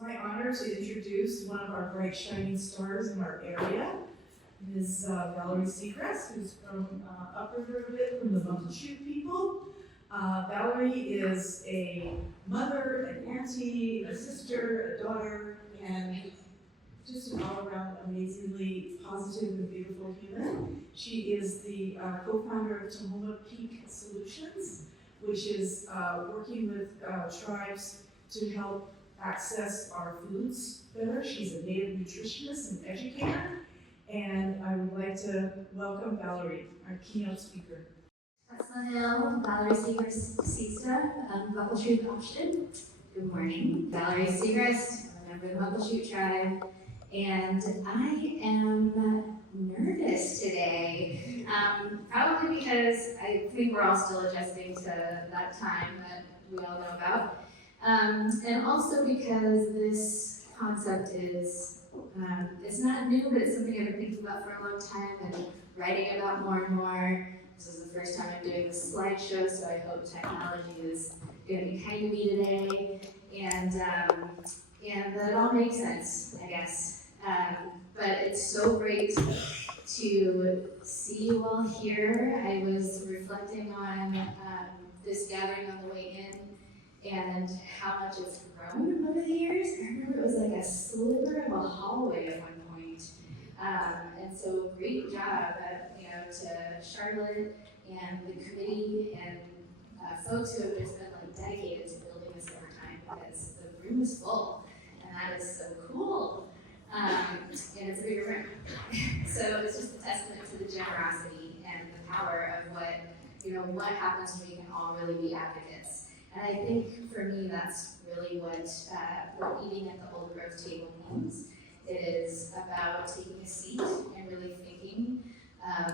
my honor to introduce one of our bright shining stars in our area, Ms. Valerie Segrest, who's from upriver a bit from the Muckleshoot people. Valerie is a mother, an auntie, a sister, a daughter, and just an all-around amazingly positive and beautiful human. She is the co-founder of Tahoma Peak Solutions, which is working with tribes to help access our foods better. She's a Native Nutritionist and Educator, and I would like to welcome Valerie, our keynote speaker. Valerie Segrest, wǝጡǝbʔaltxʊ. Good morning, Valerie Segrest, I'm a member of the Muckleshoot tribe, and I am nervous today, probably because I think we're all still adjusting to that time that we all know about, and also because this concept is, it's not new, but it's something I've been thinking about for a long time and writing about more and more. This is the first time I'm doing this slideshow, so I hope technology is going to be kind to me today, and that it all makes sense, I guess. But it's so great to see you all here. I was reflecting on this gathering on the way in and how much it's grown over the years. I remember it was like a sliver of a hallway at one point. And so great job, to Charlotte and the committee and folks who have just been like dedicated to building this over time, because the room is full, and that is so cool. And it's a bigger room. So it's just a testament to the generosity and the power of what happens when we can all really be advocates. And I think for me, that's really what eating at the old growth table means. It is about taking a seat and really thinking,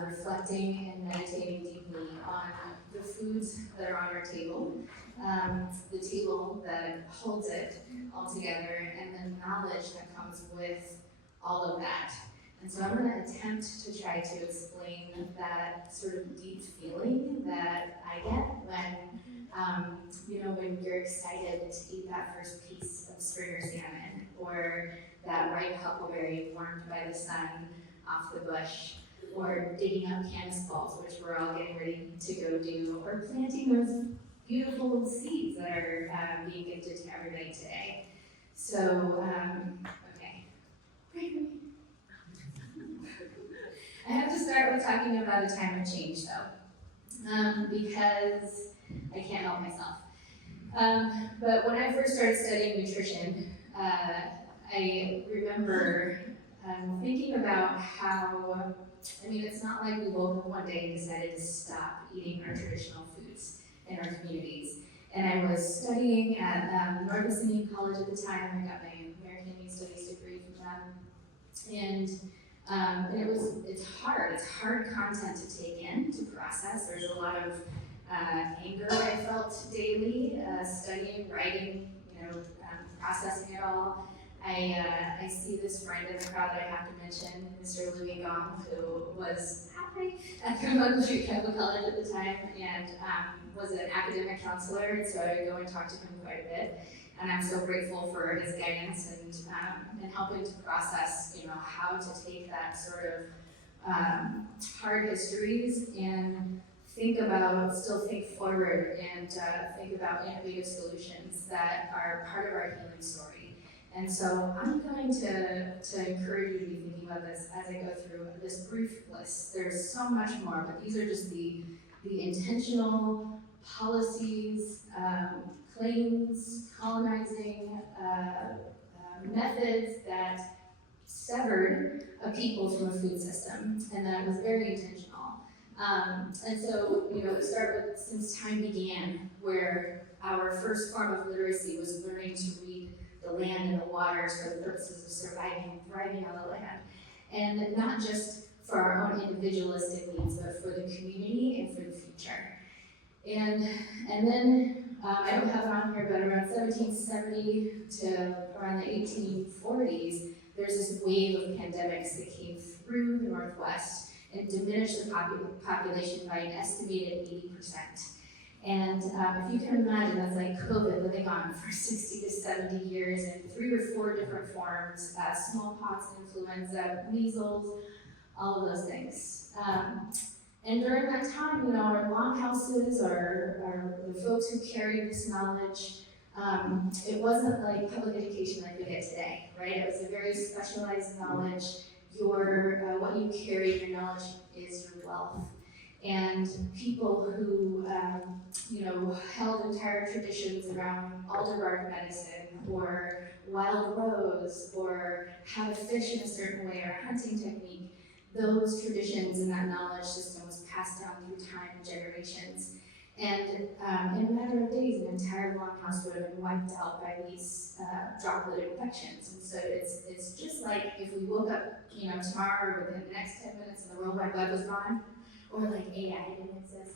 reflecting and meditating deeply on the foods that are on our table, the table that holds it all together, and the knowledge that comes with all of that. And so I'm going to attempt to try to explain that sort of deep feeling that I get when you're excited to eat that first piece of spring salmon, or that ripe huckleberry warmed by the sun off the bush, or digging up camas balls, which we're all getting ready to go do, or planting those beautiful seeds that are being gifted to everybody today. So, okay. I have to start with talking about a time of change, though, because I can't help myself. But when I first started studying nutrition, I remember thinking about how, it's not like we woke up one day and decided to stop eating our traditional foods in our communities. And I was studying at Northwestern College at the time. I got my American Indian Studies degree from them. And it's hard content to take in, to process. There's a lot of anger I felt daily, studying, writing, processing it all. I see this friend in the crowd that I have to mention, Mr. Louis Gong, who was at the Muckleshoot Tribal College at the time, and was an academic counselor, and so I would go and talk to him quite a bit. And I'm so grateful for his guidance and helping to process, how to take that sort of hard histories and still think forward and think about innovative solutions that are part of our healing story. And so I'm going to encourage you to be thinking about this as I go through this brief list. There's so much more, but these are just the intentional policies, claims, colonizing methods that severed a people from a food system, and that was very intentional. And so, start with since time began, where our first form of literacy was learning to read the land and the waters for the purposes of surviving and thriving on the land. And not just for our own individualistic needs, but for the community and for the future. And then, I don't have it on here, but around 1770 to around the 1840s, there's this wave of pandemics that came through the Northwest and diminished the population by an estimated 80%. And if you can imagine, that's like COVID living on for 60 to 70 years in 3 or 4 different forms, smallpox, influenza, measles, all of those things. And during that time, our longhouses, or the folks who carried this knowledge, it wasn't like public education like we get today, right? It was a very specialized knowledge. What you carry, your knowledge is your wealth. And people who, held entire traditions around alderbark medicine, or wild rose, or how to fish in a certain way, or hunting technique, those traditions and that knowledge system was passed down through time and generations. And in a matter of days, an entire longhouse would have been wiped out by these droplet infections. And so it's just like if we woke up, tomorrow or within the next 10 minutes and the World Wide Web was gone, or like AI didn't exist,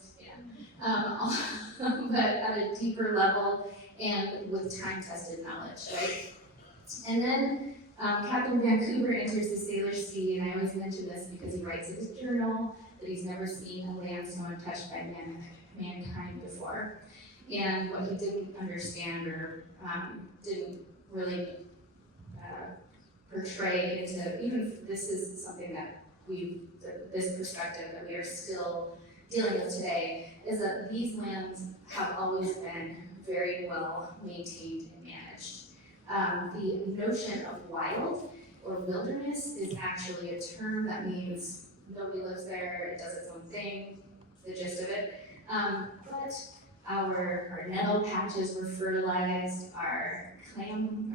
but at a deeper level and with time-tested knowledge, right? And then Captain Vancouver enters the Sailor Sea, and I always mention this because he writes in his journal that he's never seen a land so untouched by mankind before. And what he didn't understand or didn't really portray into, even this is something that this perspective that we are still dealing with today, is that these lands have always been very well maintained and managed. The notion of wild or wilderness is actually a term that means nobody lives there, it does its own thing, the gist of it. But our nettle patches were fertilized, our clam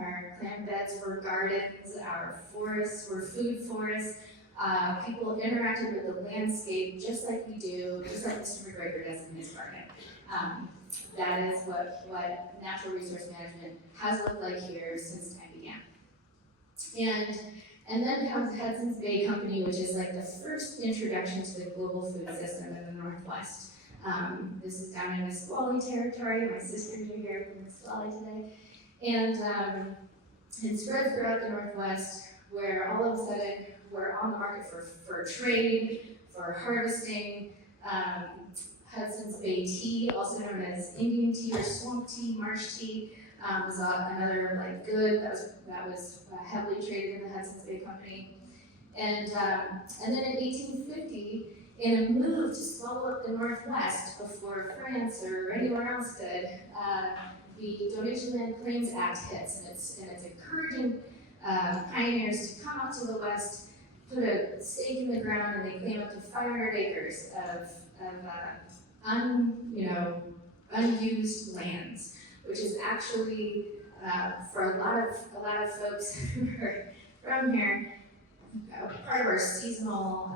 beds were gardens, our forests were food forests. People interacted with the landscape just like we do, just like Mr. McGregor does in his garden. That is what natural resource management has looked like here since time began. And then comes Hudson's Bay Company, which is like the first introduction to the global food system in the Northwest. This is down in Nisqually territory. My sisters are here from Nisqually today. And it spread throughout the Northwest, where all of a sudden we're on the market for trade, for harvesting. Hudson's Bay tea, also known as Indian tea or swamp tea, marsh tea, was another good that was heavily traded in the Hudson's Bay Company. And then in 1850, in a move to swallow up the Northwest before France or anywhere else did, the Donation Land Claims Act hits, and it's encouraging pioneers to come out to the West, put a stake in the ground, and they claim up to 500 acres of unused lands, which is actually for a lot of folks who are from here, part of our seasonal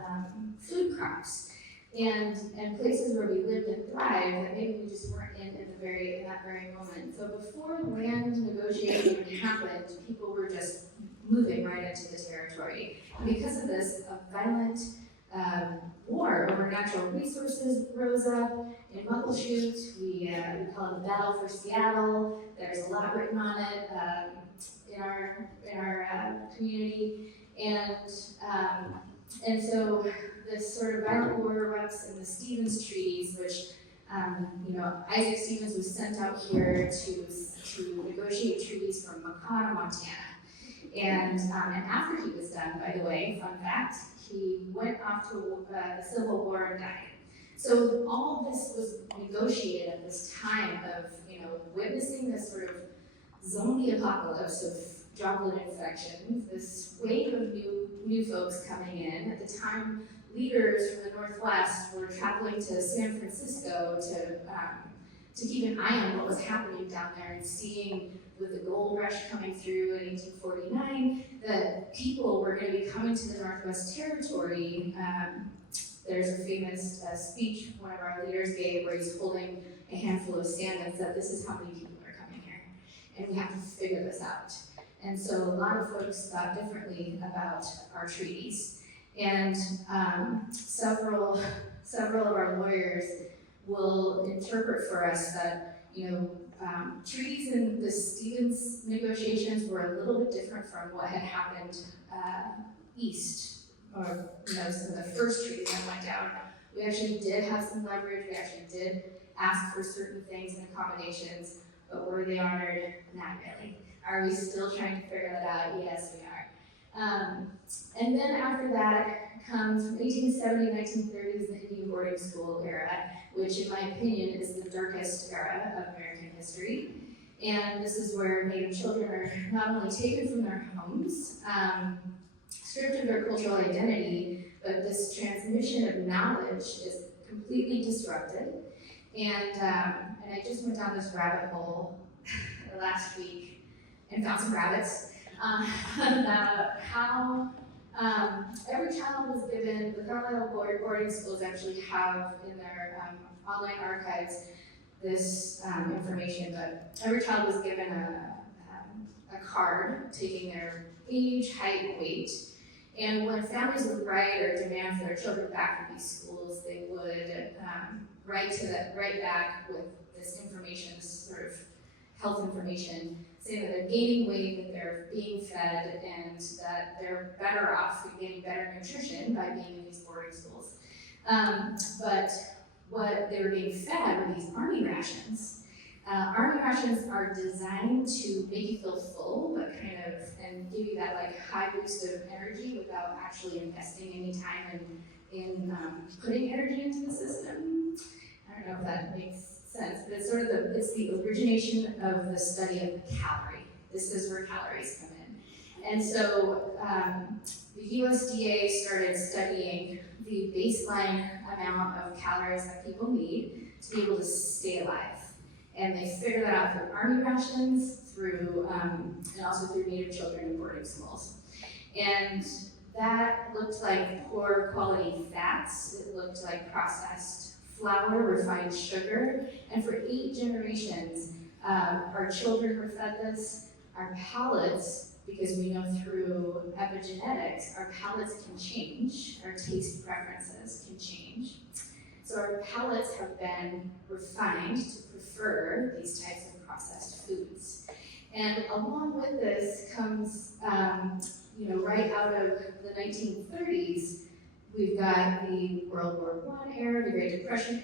food crops, and places where we lived and thrived that maybe we just weren't in that very moment. So before land negotiation happened, people were just moving right into the territory. And because of this, a violent war over natural resources rose up. In Muckleshoot, we call it the Battle for Seattle. There's a lot written on it in our community, and so this sort of violent war erupts in the Stevens treaties, which Isaac Stevens was sent out here to negotiate treaties from Makana, Montana. And after he was done, by the way, fun fact, he went off to the Civil War and died. So all of this was negotiated at this time of, witnessing this sort of zombie apocalypse of droplet infections, this wave of new folks coming in. At the time, leaders from the Northwest were traveling to San Francisco to keep an eye on what was happening down there, and seeing with the gold rush coming through in 1849 that people were going to be coming to the Northwest Territory. There's a famous speech one of our leaders gave where he's holding a handful of sand and said, "This is how many people are coming here, and we have to figure this out." And so a lot of folks thought differently about our treaties. And several of our lawyers will interpret for us that, treaties in the Stevens negotiations were a little bit different from what had happened east, or some of the first treaties that went down. We actually did have some leverage. We actually did ask for certain things and accommodations, but were they honored? Not really. Are we still trying to figure that out? Yes, we are. And then after that comes from 1870 1930s, the Indian boarding school era, which in my opinion is the darkest era of American history. And this is where Native children are not only taken from their homes, stripped of their cultural identity, but this transmission of knowledge is completely disrupted. And I just went down this rabbit hole last week and found some rabbits about how every child was given, the Carlisle boarding schools actually have in their online archives this information, but every child was given a card taking their age, height, weight, and when families would write or demand for their children back from these schools, they would write back with this information, this sort of health information, saying that they're gaining weight, that they're being fed, and that they're better off getting better nutrition by being in these boarding schools. But what they were being fed were these army rations. Army rations are designed to make you feel full, but and give you that like high boost of energy without actually investing any time in putting energy into the system. I don't know if that makes sense, but it's sort of it's the origination of the study of the calorie. This is where calories come in. And so the USDA started studying the baseline amount of calories that people need to be able to stay alive. And they figured that out through army rations, and also through Native children in boarding schools. And that looked like poor quality fats, it looked like processed flour, refined sugar, and for 8 generations, our children were fed this. Our palates, because we know through epigenetics, our palates can change, our taste preferences can change. So our palates have been refined to prefer these types of processed foods. And along with this comes, right out of the 1930s, we've got the World War I era, the Great Depression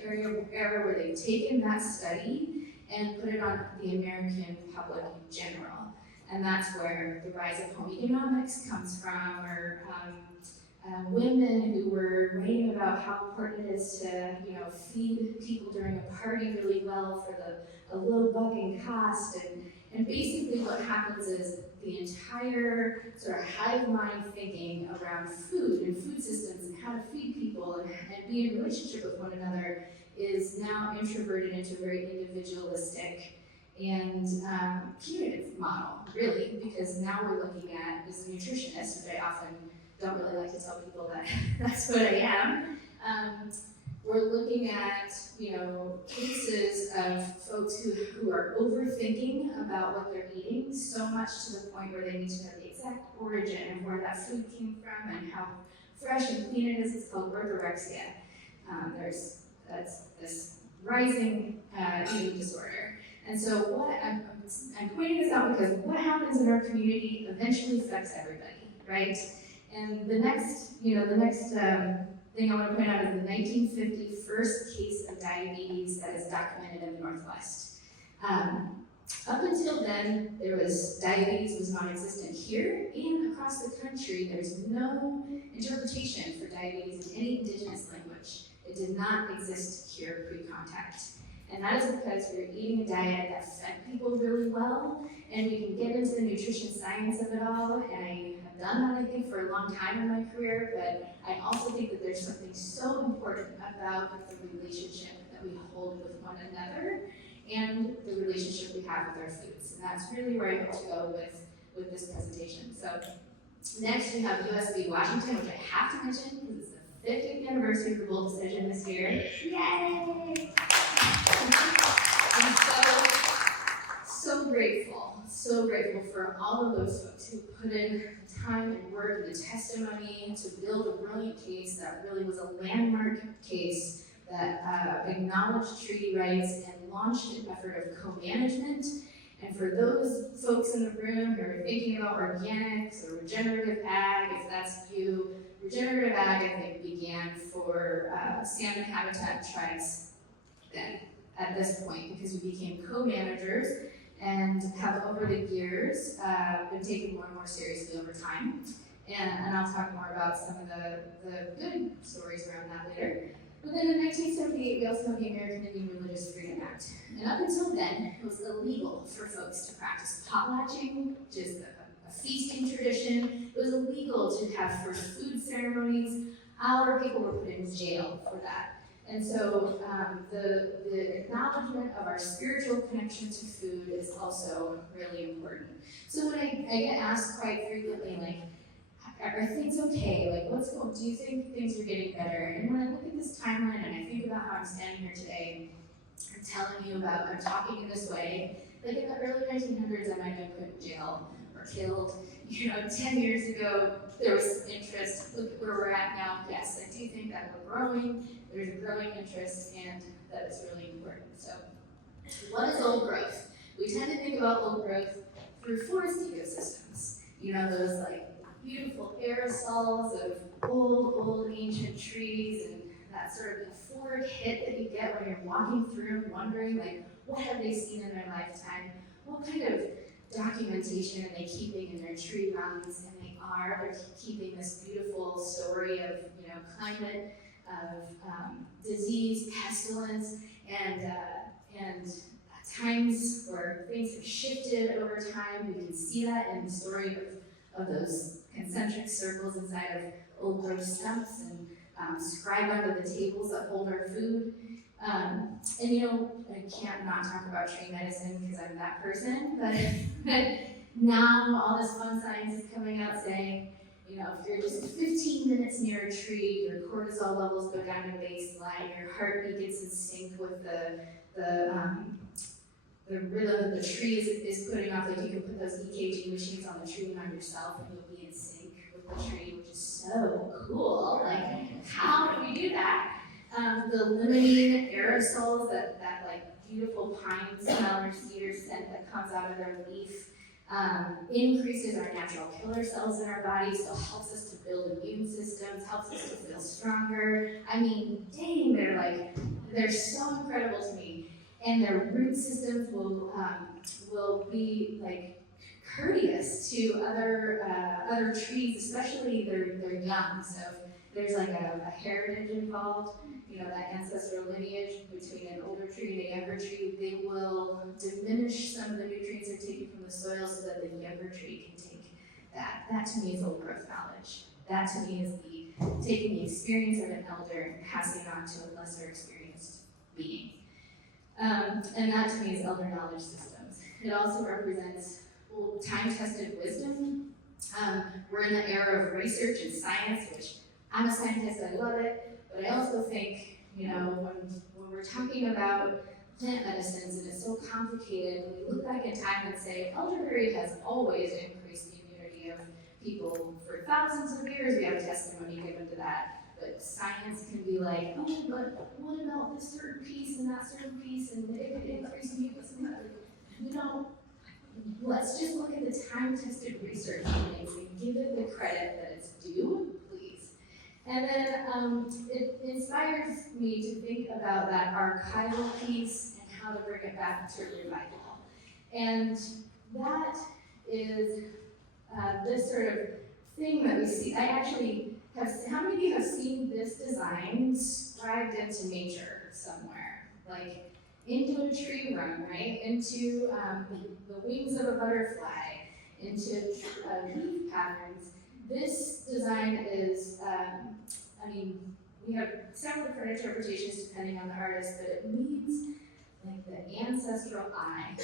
era, where they've taken that study and put it on the American public in general. And that's where the rise of home economics comes from, or women who were writing about how important it is to, feed people during a party really well for a low bucking cost. And basically what happens is the entire sort of hive mind thinking around food and food systems and how to feed people and be in relationship with one another is now introverted into a very individualistic and punitive model, really, because now we're looking at, as a nutritionist, which I often don't really like to tell people that that's what I am, we're looking at, cases of folks who are overthinking about what they're eating so much to the point where they need to know the exact origin of where that food came from and how fresh and clean it is. It's called orthorexia. That's this rising eating disorder. And so what I'm pointing this out because what happens in our community eventually affects everybody, right? And the next thing I want to point out is the 1950 first case of diabetes that is documented in the Northwest. Up until then, diabetes was non-existent here and across the country. There's no interpretation for diabetes in any indigenous language. It did not exist here pre-contact. And that is because we were eating a diet that fed people really well, and we can get into the nutrition science of it all, and I have done that, I think, for a long time in my career, but I also think that there's something so important about the relationship that we hold with one another and the relationship we have with our foods. And that's really where I hope to go with this presentation. So next we have USB Washington, which I have to mention because it's the 50th anniversary of the Bull decision this year. Yay! I'm so grateful for all of those folks who put in the time and work and the testimony to build a brilliant case that really was a landmark case that acknowledged treaty rights and launched an effort of co-management. And for those folks in the room who are thinking about organics or regenerative ag, if that's you, regenerative ag, I think, began for salmon habitat tribes then. at this point because we became co-managers and have over the years been taken more and more seriously over time. And I'll talk more about some of the good stories around that later. But then in 1978, we also had the American Indian Religious Freedom Act. And up until then, it was illegal for folks to practice potlatching, which is a feasting tradition. It was illegal to have first food ceremonies. Our people were put in jail for that. And so the acknowledgement of our spiritual connection to food is also really important. So when I get asked quite frequently, like, are things okay? Like, what's going? Do you think things are getting better? And when I look at this timeline and I think about how I'm standing here today, I'm talking in this way. Like in the early 1900s, I might have been put in jail or killed. 10 years ago, there was some interest. Look at where we're at now. Yes, I do think that we're growing. There's a growing interest, and that is really important. So, what is old growth? We tend to think about old growth through forest ecosystems. Those like beautiful aerosols of old ancient trees, and that sort of euphoric hit that you get when you're walking through and wondering, like, what have they seen in their lifetime? What kind of documentation are they keeping in their tree runs? And they're keeping this beautiful story of, climate, of disease, pestilence, and times where things have shifted over time. We can see that in the story of those concentric circles inside of old growth stumps and scribed onto the tables that hold our food. I can't not talk about tree medicine because I'm that person, but now all this fun science is coming out saying, if you're just 15 minutes near a tree, your cortisol levels go down to baseline, your heartbeat gets in sync with the rhythm that the tree is putting off. Like, you can put those EKG machines on the tree and on yourself, and you'll be in sync with the tree, which is so cool. Like, how do we do that? The limonene aerosols, that like beautiful pine smell or cedar scent that comes out of their leaf, increases our natural killer cells in our bodies, so helps us to build immune systems, helps us to feel stronger. I mean, dang, they're so incredible to me. And their root systems will be like courteous to other trees, especially their young. So if there's like a heritage involved, that ancestral lineage between an older tree and a younger tree, they will diminish some of the nutrients they're taking from the soil so that the younger tree can take that. That to me is old growth knowledge. That to me is taking the experience of an elder and passing it on to a lesser experienced being. And that to me is elder knowledge systems. It also represents time-tested wisdom. We're in the era of research and science, which I'm a scientist, I love it. But I also think, when we're talking about plant medicines and it's so complicated, we look back in time and say, elderberry has always increased the immunity of people for thousands of years. We have testimony given to that. But science can be like, oh, but what about this certain piece and that certain piece, and it could increase mucus and that? Let's just look at the time-tested research findings and give it the credit that it's due. And then it inspires me to think about that archival piece and how to bring it back to revival. And that is this sort of thing that we see. I actually have, how many of you have seen this design scribed into nature somewhere? Like into a tree run, right? Into the wings of a butterfly, into leaf patterns. This design is, we have several different interpretations depending on the artist, but it leads like the ancestral eye,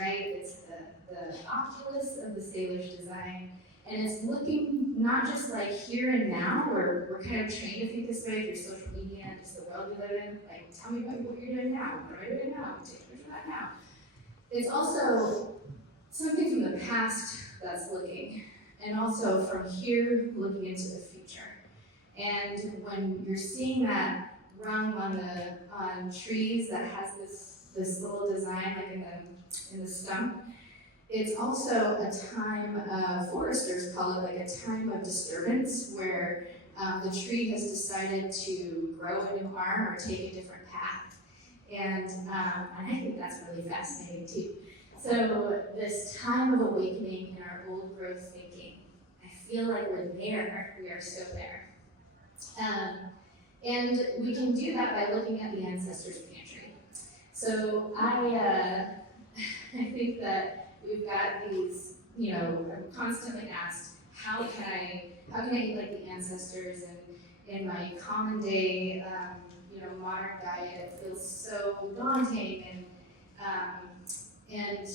right? It's the oculus of the Salish design, and it's looking not just like here and now, where we're kind of trained to think this way through social media and just the world we live in. Like, tell me about what you're doing now. What am I doing now? Take pictures of that now. It's also something from the past that's looking, and also from here looking into the future. And when you're seeing that rung on trees that has this little design like in the stump, it's also a time, foresters call it like a time of disturbance, where the tree has decided to grow a new arm or take a different path. And I think that's really fascinating too. So this time of awakening in our old growth thinking, I feel like we're there, we are so there. And we can do that by looking at the ancestors' pantry. So I think that we've got these, I'm constantly asked, how can I eat like the ancestors? And in my common day, modern diet, it feels so daunting. And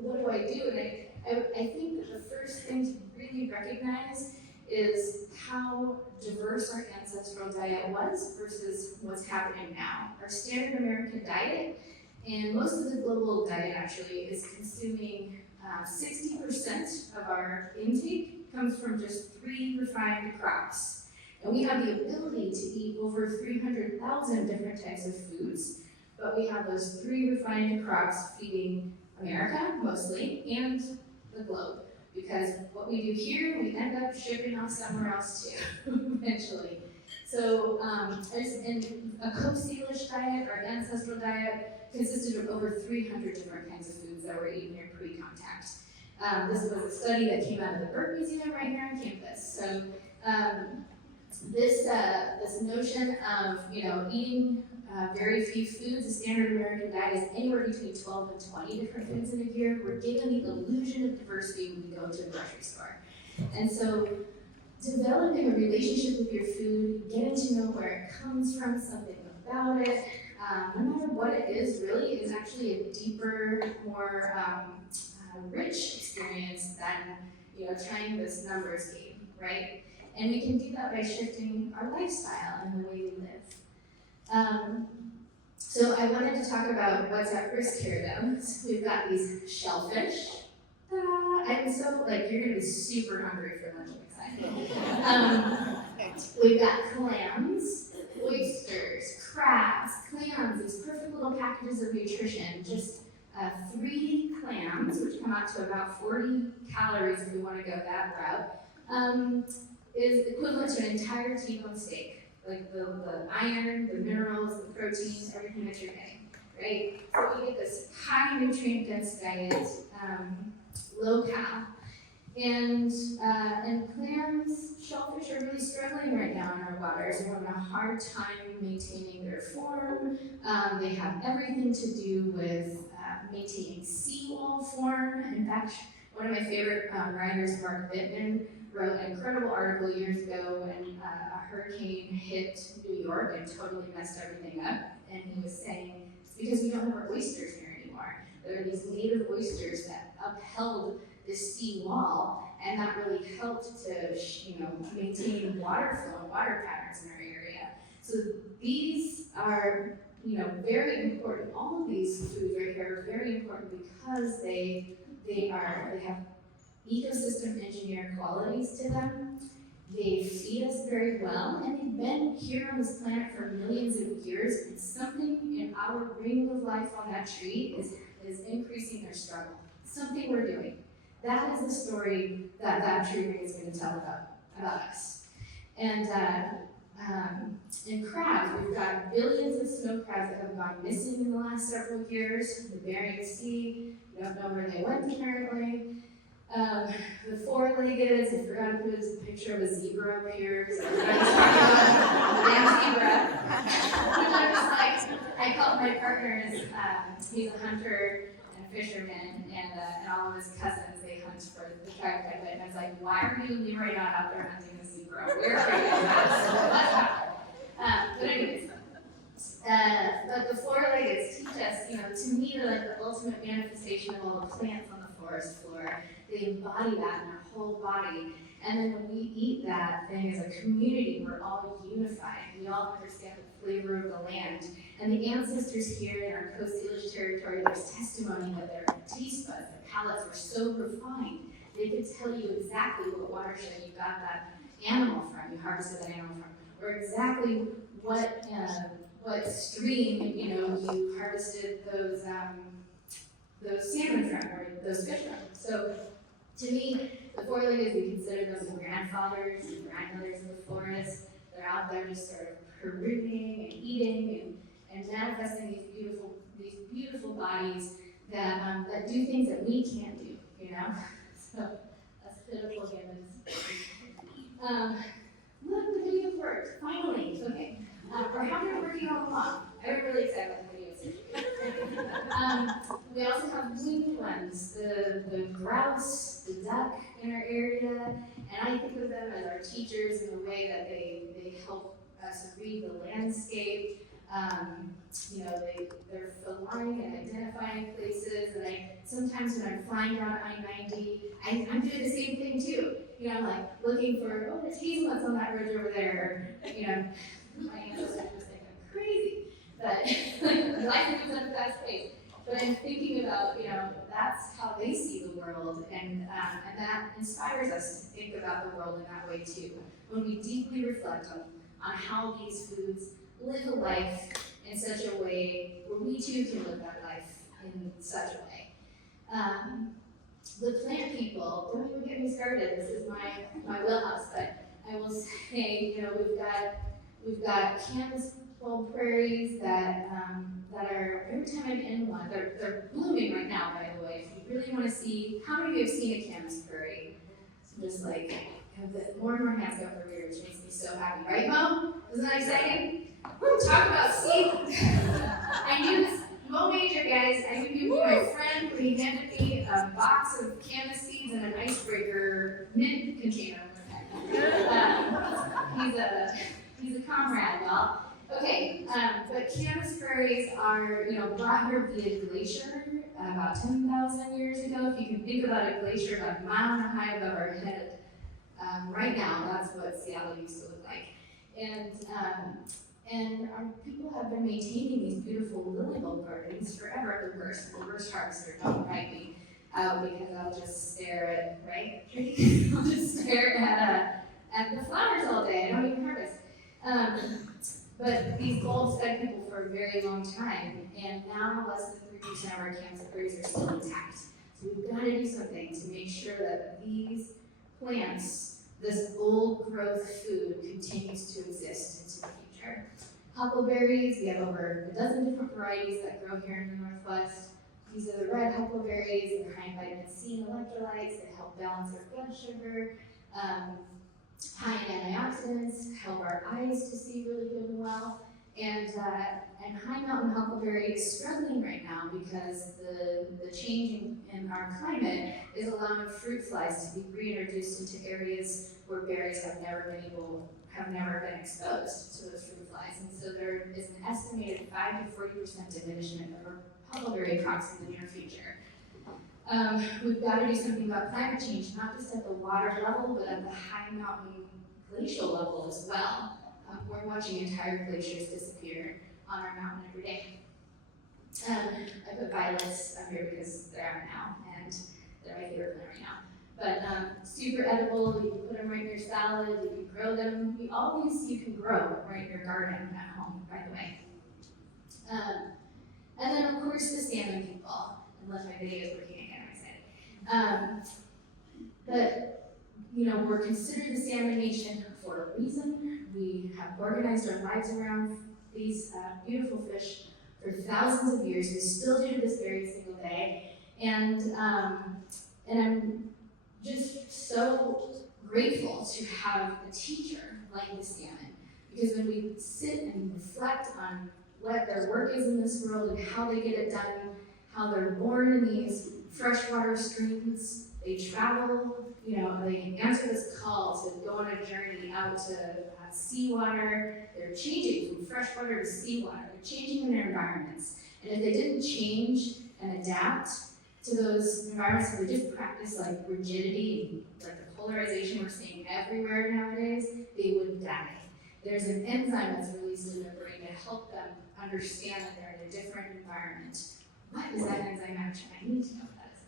what do I do? And I think that the first thing to really recognize is how diverse our ancestral diet was versus what's happening now. Our standard American diet, and most of the global diet actually, is consuming 60% of our intake comes from just 3 refined crops. And we have the ability to eat over 300,000 different types of foods, but we have those 3 refined crops feeding America mostly, and the globe. Because what we do here, we end up shipping off somewhere else too, eventually. So, in a Coast Salish diet, our ancestral diet, consisted of over 300 different kinds of foods that were eaten here pre-contact. This was a study that came out of the Bird Museum right here on campus. So, this notion of eating very few foods, the standard American diet is anywhere between 12 and 20 different foods in a year. We're given the illusion of diversity when we go to a grocery store. And so developing a relationship with your food, getting to know where it comes from, something about it, no matter what it is, really is actually a deeper, more rich experience than trying this numbers game, right? And we can do that by shifting our lifestyle and the way we live. So I wanted to talk about what's at risk here though. So we've got these shellfish. I'm so, you're gonna be super hungry for lunch, I'm excited. We've got clams, oysters, crabs, clams, these perfect little packages of nutrition. Just 3 clams, which come out to about 40 calories if we wanna go that route, is equivalent to an entire T-bone steak. Like the iron, the minerals, the proteins, everything that you're getting, right? So we get this high nutrient dense diet, low cal. And clams, shellfish are really struggling right now in our waters. They're having a hard time maintaining their form. They have everything to do with maintaining seawall form. In fact, one of my favorite writers, Mark Bittman, wrote an incredible article years ago when a hurricane hit New York and totally messed everything up. And he was saying, it's because we don't have our oysters here anymore. There are these native oysters that upheld this sea wall, and that really helped to maintain water flow and water patterns in our area. So these are very important. All of these foods right here are very important because they have ecosystem engineered qualities to them. They feed us very well, and they've been here on this planet for millions of years, and something in our ring of life on that tree is increasing their struggle. Something we're doing. That is the story that tree ring is going to tell about us. And in crabs, we've got billions of snow crabs that have gone missing in the last several years. The Bering Sea, we don't know where they went apparently. The 4-leggeds, I forgot to put a picture of a zebra up here. So I was talking about the damn zebra. I called my partners, he's a hunter and a fisherman, and all of his cousins, they hunt for the tribe quite a bit. And I was like, why are you and Leroy not out there hunting a zebra? Where are you? But anyways, but the 4-leggeds teach us, to me, the ultimate manifestation of all the plants on the forest floor. They embody that in our whole body. And then when we eat that thing as a community, we're all unified. We all understand the flavor of the land. And the ancestors here in our Coast Salish territory, there's testimony that their taste buds, their palates were so refined, they could tell you exactly what watershed you got that animal from, you harvested that animal from, or exactly what stream, you harvested those salmon from, or those fish from. So, to me, the 4-leggeds, we consider them the grandfathers and grandmothers of the forest. They're out there just sort of pruning and eating and manifesting these beautiful bodies that that do things that we can't do, you know? So that's pitiful humans. Look, the videos worked, finally, okay. We're having it working all along. I'm really excited about the videos. We also have winged ones, the grouse, the duck in our area, and I think of them as our teachers in the way that they help us read the landscape. You know, they're flying and identifying places, and sometimes when I'm flying down I-90, I'm doing the same thing too. You know, I'm like looking for, oh, there's hazelnuts on that ridge over there, or, you know, my ancestors just think I'm crazy, but life moves at a fast pace. But I'm thinking about, you know, that's how they see the world, and that inspires us to think about the world in that way too. When we deeply reflect on how these foods live a life in such a way where we too can live that life in such a way. The plant people, don't even get me started, this is my wheelhouse, but I will say, you know, we've got camas bulb prairies that are, every time I'm in one, they're blooming right now, by the way. If you really want to see, how many of you have seen a camas prairie? So just like, have more and more hands go for rear, which makes me so happy, right, Mo? Isn't that exciting? Woo, talk about seeds. I knew this, Mo Major, guys, I knew you were my friend when he handed me a box of camas seeds and an icebreaker mint container. He's a comrade, y'all. Okay, but camas prairies are, you know, brought here via glacier about 10,000 years ago. If you can think about a glacier about a mile and a half above our head, right now, that's what Seattle used to look like. And our people have been maintaining these beautiful lily bulb gardens forever. The worst harvester, don't write me out because I'll just stare at, right? I'll just stare at the flowers all day. I don't even harvest. But these bulbs fed people for a very long time, and now less than 3% of our camas prairies are still intact. So we've got to do something to make sure that these plants, this old growth food, continues to exist into the future. Huckleberries, we have over a dozen different varieties that grow here in the Northwest. These are the red huckleberries. They're high in vitamin C and electrolytes. They help balance our blood sugar. High in antioxidants, help our eyes to see really good and well. And high mountain huckleberry is struggling right now because the change in our climate is allowing fruit flies to be reintroduced into areas where berries have never been exposed to those fruit flies. And so there is an estimated 5 to 40% diminishment of our huckleberry crops in the near future. We've got to do something about climate change, not just at the water level, but at the high mountain glacial level as well. We're watching entire glaciers disappear on our mountain every day. I put violets up here because they're out now, and they're my favorite plant right now. But super edible, you can put them right in your salad, you can grow them. All these you can grow right in your garden at home, by the way. And then of course the salmon people, unless my video is working again, I'm excited. But, you know, we're considered the salmon nation for a reason. We have organized our lives around these beautiful fish for thousands of years. We still do to this very single day. And I'm just so grateful to have a teacher like the salmon. Because when we sit and reflect on what their work is in this world and how they get it done, how they're born in these freshwater streams, they travel, you know, they answer this call to go on a journey out to seawater. They're changing from freshwater to seawater. They're changing their environments. And if they didn't change and adapt to those environments, if they just practice like rigidity and like the polarization we're seeing everywhere nowadays, they would die. There's an enzyme that's released in their brain to help them understand that they're in a different environment. What is that enzyme action? I need to know what that is.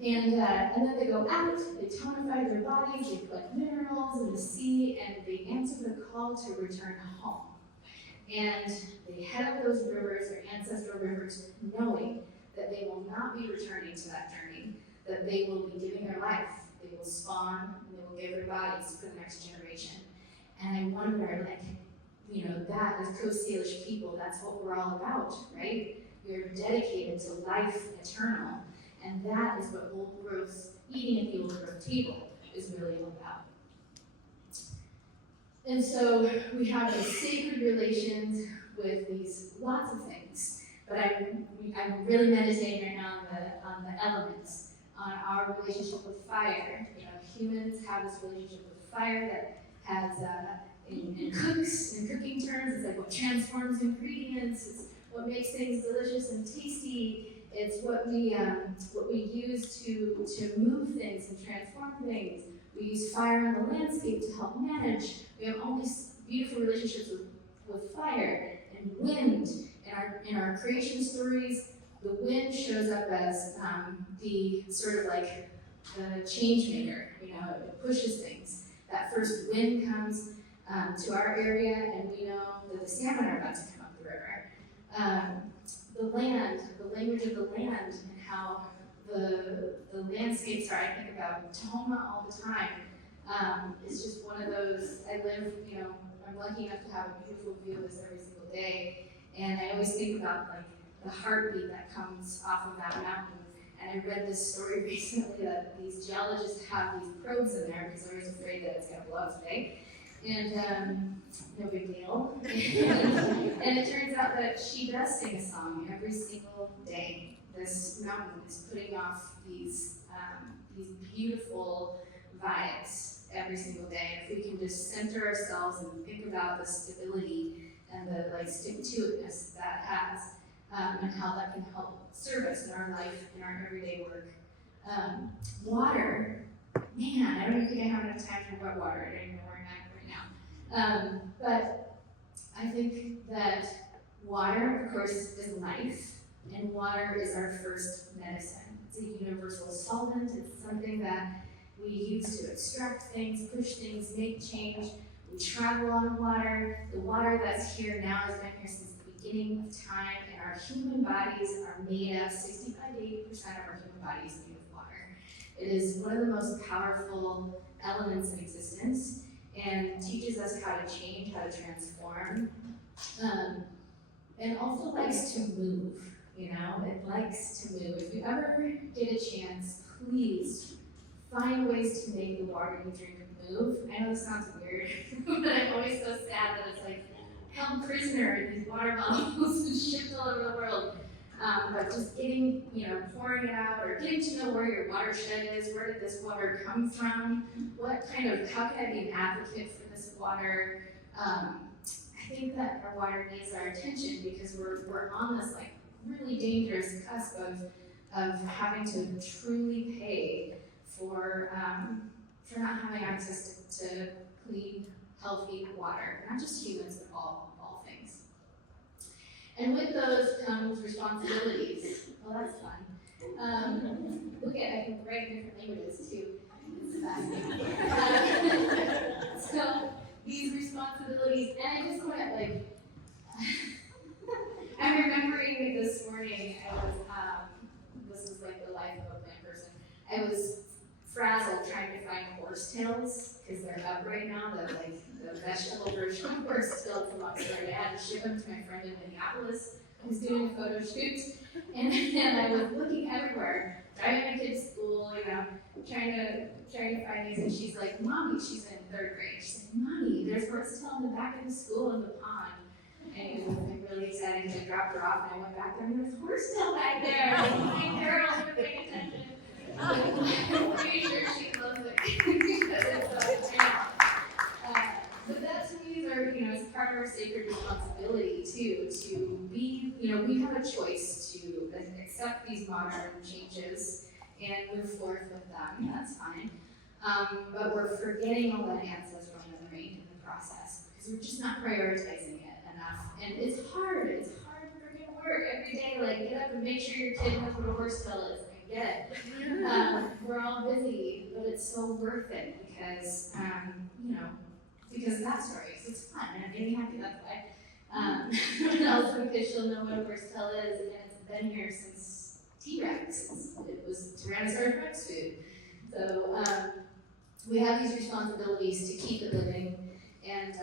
And then they go out, they tonify their bodies, they collect minerals in the sea, and they answer the call to return home. And they head up those rivers, their ancestral rivers, knowing that they will not be returning to that journey, that they will be giving their life, they will spawn, and they will give their bodies for the next generation. And I wonder, like, that as Coast Salish people, that's what we're all about, right? We're dedicated to life eternal, and that is what old growth, eating at the old growth table is really all about. And so we have these sacred relations with these lots of things, but I'm really meditating right now on the elements, on our relationship with fire. Humans have this relationship with fire that has, in cooking terms, it's like what transforms ingredients, it's what makes things delicious and tasty, it's what we use to move things and transform things. We use fire on the landscape to help manage. We have all these beautiful relationships with fire and wind. In our creation stories, the wind shows up as the sort of like the change maker. It pushes things. That first wind comes to our area, and we know that the salmon are about to come up the river. The land, the language of the land, and how the landscapes are. I think about Tahoma all the time. It's just one of those. I'm lucky enough to have a beautiful view of this every single day, and I always think about like the heartbeat that comes off of that mountain. And I read this story recently that these geologists have these probes in there because they're always afraid that it's going to blow up today. And no big deal. And it turns out that she does sing a song every single day. This mountain is putting off these beautiful vibes every single day. If we can just center ourselves and think about the stability and the stick-to-itness that has, and how that can help serve us in our life, in our everyday work. Water, man, I don't even think I have enough time to talk about water. I don't even know where I'm at right now. But I think that water, of course, is life, and water is our first medicine. It's a universal solvent. It's something that we use to extract things, push things, make change. We travel on water. The water that's here now has been here since the beginning of time, and our human bodies are made up, 65 to 80% of our human bodies are made of water. It is one of the most powerful elements in existence and teaches us how to change, how to transform, and also likes to move, it likes to move. If you ever get a chance, please find ways to make the water you drink move. I know this sounds weird, but I'm always so sad that it's like held prisoner in these water bottles and shipped all over the world. But just getting, pouring it out, or getting to know where your watershed is, where did this water come from, how can I be an advocate for this water? I think that our water needs our attention because we're on this really dangerous cusp of having to truly pay for not having access to clean, healthy water, not just humans, but all things. And with those comes responsibilities. Well, that's fun. I can write in different languages too. It's fascinating. So these responsibilities, and I just want to I'm remembering this morning, this is like the life of a plant person. I was frazzled trying to find horsetails because they're up right now. The vegetable version of horsetails from Australia. I had to ship them to my friend in Minneapolis who's doing a photo shoot, and I was looking everywhere, driving my kids to school, trying to find these. And she's like, "Mommy," she's in 3rd grade. She's like, "Mommy, there's horsetail in the back of the school in the pond." And it was really exciting because I dropped her off and I went back there and there's horsetail back there. I was like, "Hey, Carol, you're paying attention." I'm pretty sure she loves it because it's but that to me is part of our sacred responsibility too, to be, we have a choice to accept these modern changes and move forth with them. That's fine. But we're forgetting all that ancestral memory in the process because we're just not prioritizing it enough. And it's hard freaking work every day. Get up and make sure your kid knows what a horsetail is. I get it. We're all busy, but it's so worth it because, because of that story. So it's fun, and I'm really happy that's why. Also because she'll know what a horsetail is, and it's been here since T-Rex. It was Tyrannosaurus Rex food. So we have these responsibilities to keep it living, and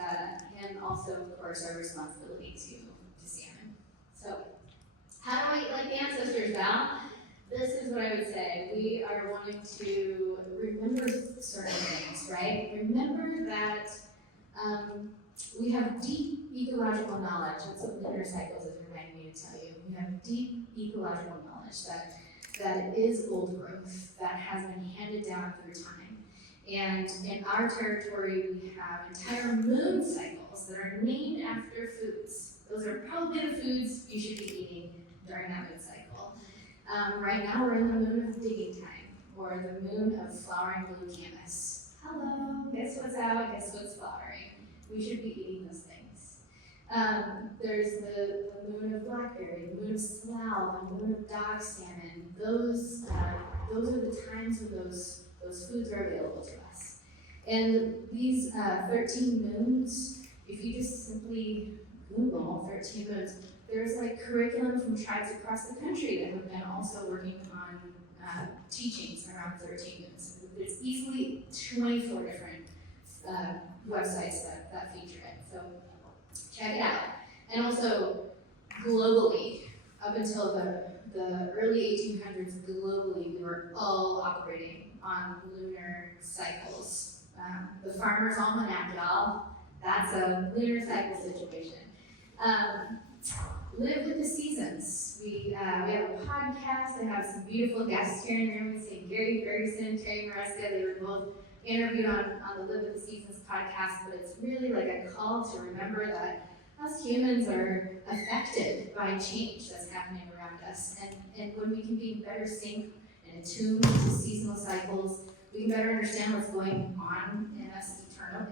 and also, of course, our responsibility to salmon. So, how do we like the ancestors, Val? This is what I would say. We are wanting to remember certain things, right? Remember that we have deep ecological knowledge. That's what lunar cycles is reminding me to tell you. We have deep ecological knowledge that is old growth, that has been handed down through time. And in our territory, we have entire moon cycles that are named after foods. Those are probably the foods you should be eating during that moon cycle. Right now, we're in the moon of digging time, or the moon of flowering blue camas. Hello, guess what's out, guess what's flowering? We should be eating those things. There's the moon of blackberry, the moon of slough, the moon of dog salmon. Those are the times when those foods are available to us. And these 13 moons, if you just simply Google 13 moons, there's like curriculum from tribes across the country that have been also working on teachings around 13 moons. There's easily 24 different websites that feature it, so check it out. And also globally, up until the early 1800s, globally, we were all operating on lunar cycles. The Farmer's Almanac, y'all, that's a lunar cycle situation. Live with the seasons. We have a podcast. I have some beautiful guests here in the room. We see Gary Ferguson, Terry Maresca. They were both interviewed on the Live with the Seasons podcast, but it's really like a call to remember that us humans are affected by change that's happening around us. And when we can be in better sync and attuned to seasonal cycles, we can better understand what's going on in us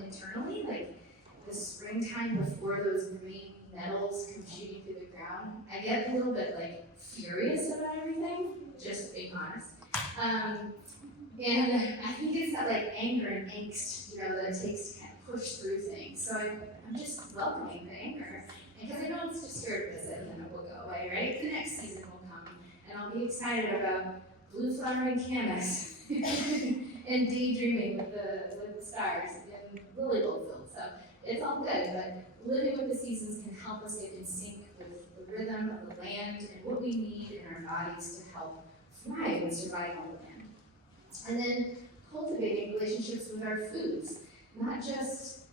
internally. Like the springtime before those green nettles come shooting through the ground, I get a little bit like furious about everything, just being honest. And I think it's that like anger and angst, that it takes to kind of push through things. So I'm just welcoming the anger. And because I know it's just here to visit and then it will go away, right? The next season will come. And I'll be excited about blue flowering camas and daydreaming with the stars in lily bulb field. So it's all good, but living with the seasons can help us get in sync with the rhythm of the land and what we need in our bodies to help thrive and survive on the land. And then cultivating relationships with our foods. Not just,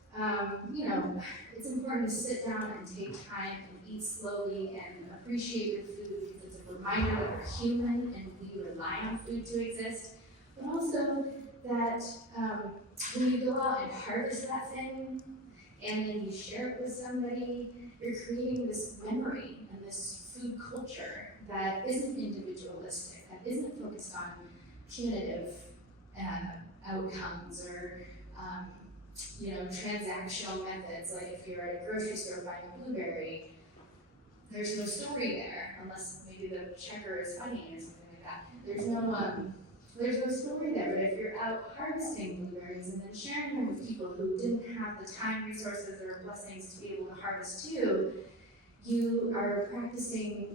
it's important to sit down and take time and eat slowly and appreciate your food because it's a reminder that we're human and we rely on food to exist, but also that when you go out and harvest that thing and then you share it with somebody, you're creating this memory and this food culture that isn't individualistic, that isn't focused on punitive outcomes or transactional methods. Like if you're at a grocery store buying a blueberry, there's no story there unless maybe the checker is funny or something like that. There's no story there. But if you're out harvesting blueberries and then sharing them with people who didn't have the time, resources, or blessings to be able to harvest too, you are practicing,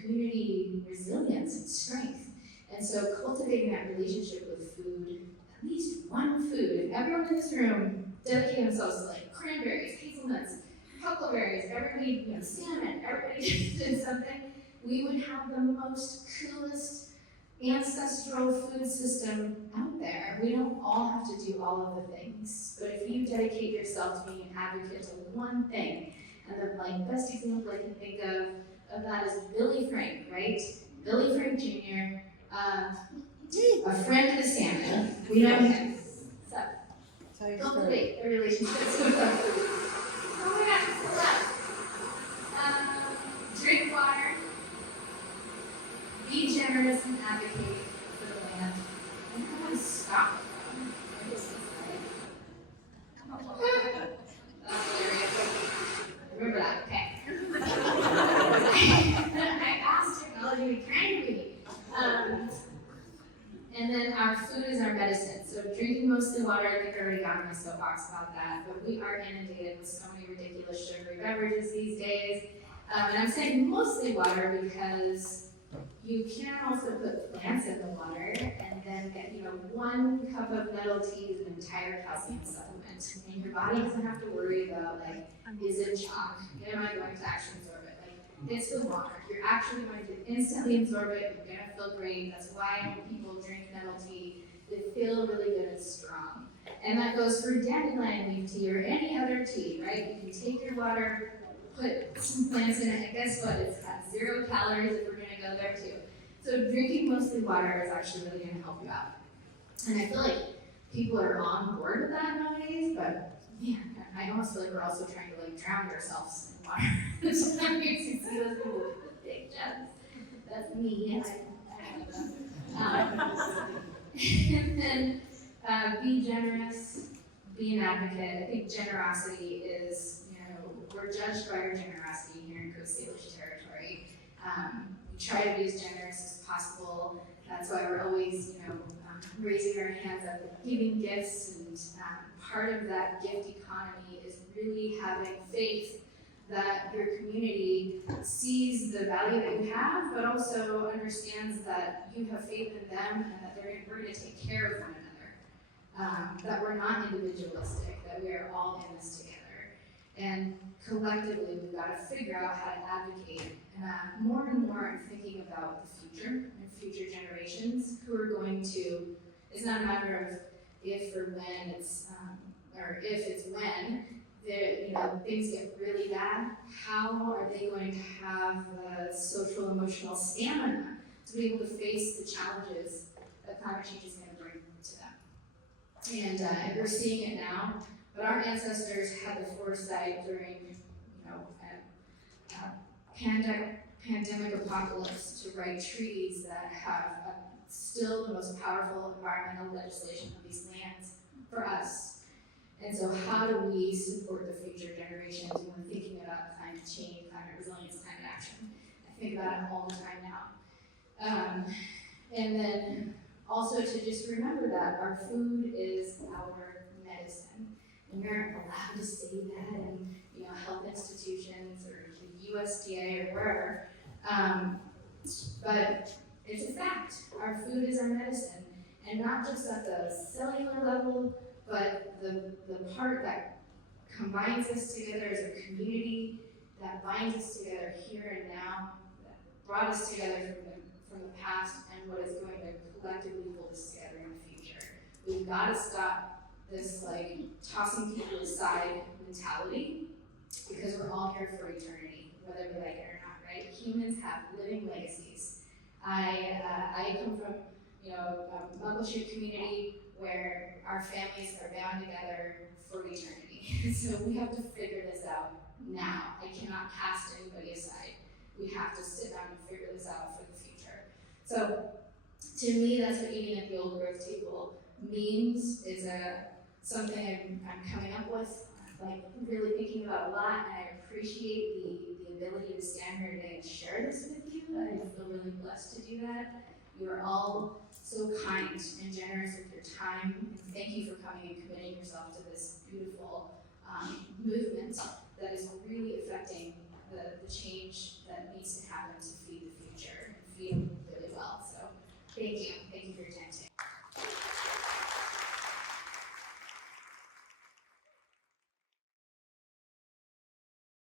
community resilience and strength. And so cultivating that relationship with food, at least one food, if everyone in this room dedicated themselves to like cranberries, hazelnuts, huckleberries, everybody, salmon, everybody did something, we would have the most coolest ancestral food system out there. We don't all have to do all of the things, but if you dedicate yourself to being an advocate to one thing, and the best example I can think of that is Billy Frank, right? Billy Frank Jr., a friend of the salmon. We know him. So, cultivate a relationship with food. Oh my gosh, it's so loud. Drink water. Be generous and advocate for the land. And how do I stop? Remember that, okay. I asked technology to be kind to me. And then our food is our medicine. So drinking mostly water, I think I already got on my soapbox about that, but we are inundated with so many ridiculous sugary beverages these days. And I'm saying mostly water because you can also put plants in the water and then get, 1 cup of nettle tea is an entire calcium supplement, and your body doesn't have to worry about, like, is it chalk? Am I going to actually absorb it? Like, it's the water. You're actually going to instantly absorb it. You're going to feel great. That's why when people drink nettle tea, they feel really good and strong. And that goes for dandelion leaf tea or any other tea, right? You can take your water, put some plants in it, and guess what? It's got 0 calories if we're going to go there too. So drinking mostly water is actually really going to help you out. And I feel like people are on board with that nowadays, but man, I almost feel like we're also trying to like drown ourselves in water. Sometimes you see those people with the big jugs. That's me. I like them. And then be generous, be an advocate. I think generosity is, we're judged by our generosity here in Coast Salish territory. We try to be as generous as possible. That's why we're always, raising our hands up, giving gifts, and part of that gift economy is really having faith that your community sees the value that you have, but also understands that you have faith in them and that we're going to take care of one another. That we're not individualistic, that we are all in this together. And collectively, we've got to figure out how to advocate. And more and more, I'm thinking about the future and future generations who are going to, it's not a matter of if or when it's, or if it's when, things get really bad. How are they going to have the social emotional stamina to be able to face the challenges that climate change is going to bring to them? And we're seeing it now, but our ancestors had the foresight during, pandemic apocalypse to write treaties that have still the most powerful environmental legislation of these lands for us. And so how do we support the future generations when we're thinking about climate change, climate resilience, climate action? I think about it all the time now. And then also to just remember that our food is our medicine. And we aren't allowed to say that in health institutions or the USDA or wherever. But it's a fact. Our food is our medicine. And not just at the cellular level, but the part that combines us together as a community, that binds us together here and now, that brought us together from the past, and what is going to collectively hold us together in the future. We've got to stop this tossing people aside mentality, because we're all here for eternity, whether we like it or not, right? Humans have living legacies. I come from a Muckleshoot community where our families are bound together for eternity. So we have to figure this out now. I cannot cast anybody aside. We have to sit down and figure this out for the future. So to me, that's what eating at the old growth table means, is something I'm coming up with, really thinking about a lot, and I appreciate the ability to stand here today and share this with you. I feel really blessed to do that. You are all so kind and generous with your time, and thank you for coming and committing yourself to this beautiful movement that is really affecting the change that needs to happen to feed the future and feed them really well. So thank you.